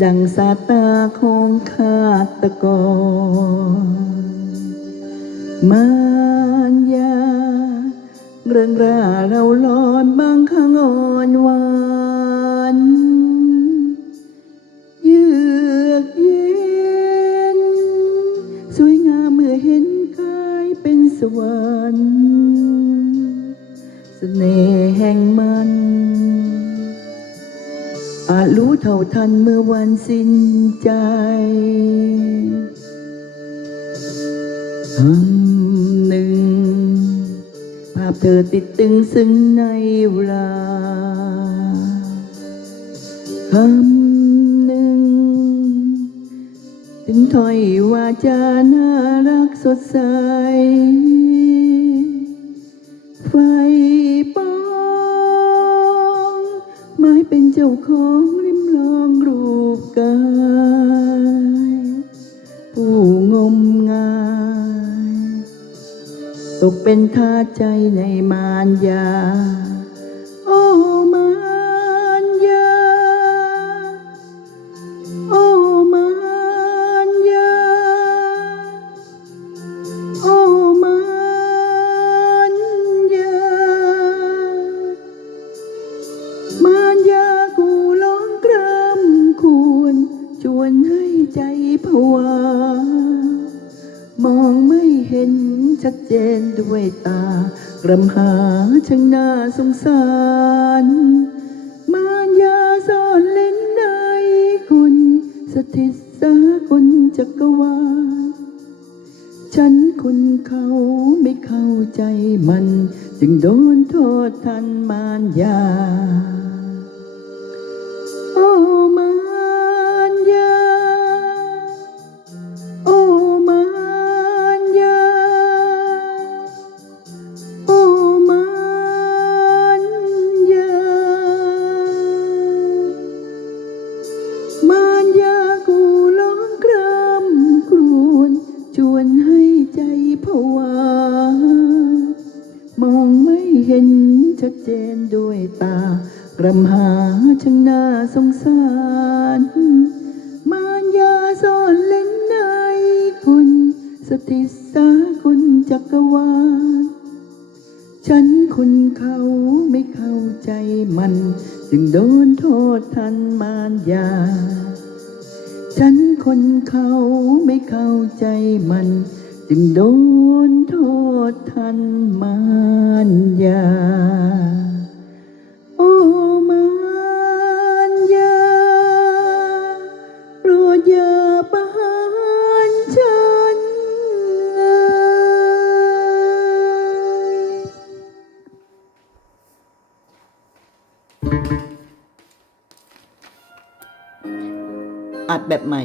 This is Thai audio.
ดังสาตาของขาตกรมารยาเรื่องราเราลอนบางข้างอ่อนหวานเยือกเย็น สวยงามเมื่อเห็นกายเป็นสวรรค์เสน่ห์แห่งมัน อาจรู้เท่าทันเมื่อวันสิ้นใจคำหนึ่ง ภาพเธอติดตึงซึ่งในเวลาคำหนึ่ง ถึงถ้อยวาจาน่ารักสดใส จ้าของริมลองรูปกายผู้งมงาย ตกเป็นทาใจในมารยา โอ้ วนให้ใจผวามองไม่เห็นชัดเจนด้วยตากรำหาช่างน่าสงสาร มารยาซ่อนเล่นในคนสถิตสาคนจักรวาลฉันคนเขาไม่เข้าใจมัน จึงโดนโทษทันมารยา เห็นชัดเจนด้วยตากรำหาช่างน่าสงสาร มารยาซ่อนเล่นในคนสติสาคนจักรวาลฉันคนเขาไม่เข้าใจมัน จึงโดนโทษทันมารยา ฉันคนเขาไม่เข้าใจมัน จึงโดนโทษทันมารยา โอ้มารยาโปรดอย่าประหารฉันเลย อัดแบบใหม่